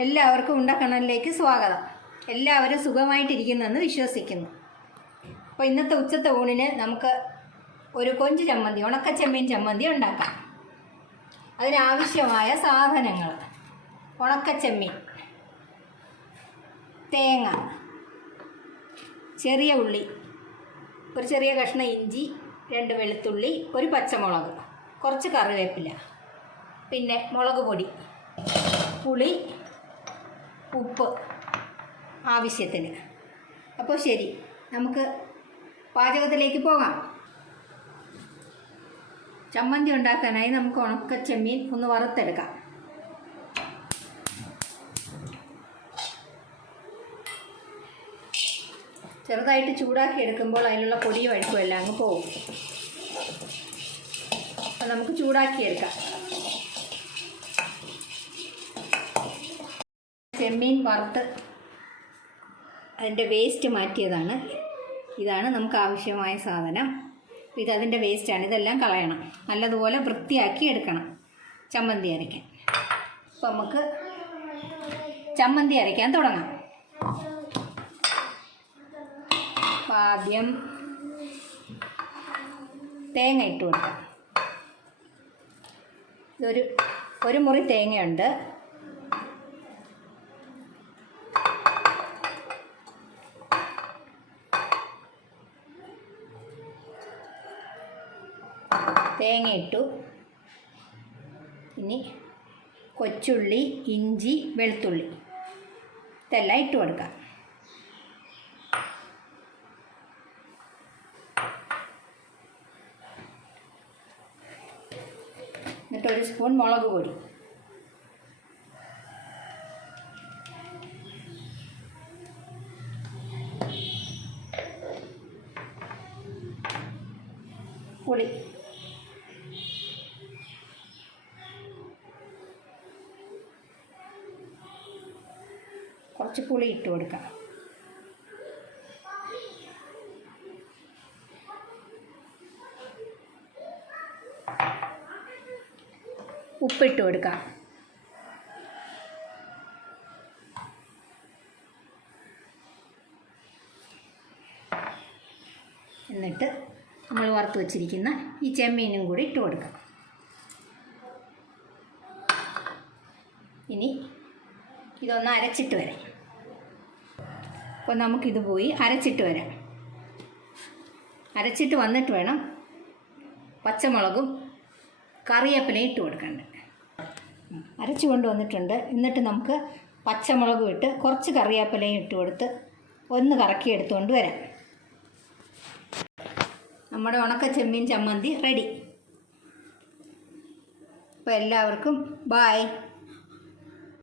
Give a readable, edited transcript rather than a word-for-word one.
എല്ലാവർക്കും ഉണ്ടക്കണലിലേക്ക് സ്വാഗതം. എല്ലാവരും സുഖമായിട്ടിരിക്കുന്നെന്ന് വിശ്വസിക്കുന്നു. അപ്പോൾ ഇന്നത്തെ ഉച്ചത്തെ ഊണിന് നമുക്ക് ഒരു കൊഞ്ച് ചമ്മന്തി, ഉണക്കച്ചെമ്മീൻ ചമ്മന്തി ഉണ്ടാക്കാം. അതിനാവശ്യമായ സാധനങ്ങൾ: ഉണക്കച്ചെമ്മീൻ, തേങ്ങ, ചെറിയ ഉള്ളി, ഒരു ചെറിയ കഷ്ണം ഇഞ്ചി, 2 വെളുത്തുള്ളി, ഒരു പച്ചമുളക്, കുറച്ച് കറിവേപ്പില, പിന്നെ മുളക് പൊടി, പുളി, ഉപ്പ് ആവശ്യത്തിന്. അപ്പോൾ ശരി, നമുക്ക് പാചകത്തിലേക്ക് പോകാം. ചമ്മന്തി ഉണ്ടാക്കാനായി നമുക്ക് ഉണക്കച്ചെമ്മീൻ ഒന്ന് വറുത്തെടുക്കാം. ചെറുതായിട്ട് ചൂടാക്കി എടുക്കുമ്പോൾ അതിലുള്ള പൊടിയും അഴുക്കുമെല്ലാം അങ്ങ് പോകും. അപ്പോൾ നമുക്ക് ചൂടാക്കിയെടുക്കാം. ചെമ്മീൻ വറുത്ത് അതിൻ്റെ വേസ്റ്റ് മാറ്റിയതാണ്. ഇതാണ് നമുക്ക് ആവശ്യമായ സാധനം. ഇതതിൻ്റെ വേസ്റ്റാണ്. ഇതെല്ലാം കളയണം. നല്ലതുപോലെ വൃത്തിയാക്കി എടുക്കണം ചമ്മന്തി അരയ്ക്കാൻ. അപ്പോൾ നമുക്ക് ചമ്മന്തി അരയ്ക്കാൻ തുടങ്ങാം. ആദ്യം തേങ്ങ ഇട്ട് കൊടുക്കാം. ഒരു മുറി തേങ്ങയുണ്ട്. തേങ്ങ ഇട്ടു. ഇനി കൊച്ചുള്ളി, ഇഞ്ചി, വെളുത്തുള്ളി ഇതെല്ലാം ഇട്ട് കൊടുക്കാം. എന്നിട്ട് 1 സ്പൂൺ മുളക് പൊടി, പുളി, കുറച്ച് പുളി ഇട്ട് കൊടുക്കാം. ഉപ്പിട്ട് കൊടുക്കാം. എന്നിട്ട് നമ്മൾ വറുത്ത് വച്ചിരിക്കുന്ന ഈ ചെമ്മീനും കൂടി ഇട്ട് കൊടുക്കാം. ഇനി ഇതൊന്ന് അരച്ചിട്ട് വരാം. അപ്പോൾ നമുക്കിത് പോയി അരച്ചിട്ട് വരാം. അരച്ചിട്ട് വന്നിട്ട് വേണം പച്ചമുളകും കറിവേപ്പിലയും ഇട്ട് കൊടുക്കേണ്ടത്. അരച്ചു കൊണ്ട് വന്നിട്ടുണ്ട്. എന്നിട്ട് നമുക്ക് പച്ചമുളകും ഇട്ട് കുറച്ച് കറിവേപ്പിലയും ഇട്ട് കൊടുത്ത് ഒന്ന് കറക്കി എടുത്തുകൊണ്ട് വരാം. നമ്മുടെ ഉണക്കച്ചെമ്മീൻ ചമ്മന്തി റെഡി. അപ്പോൾ എല്ലാവർക്കും ബായ്.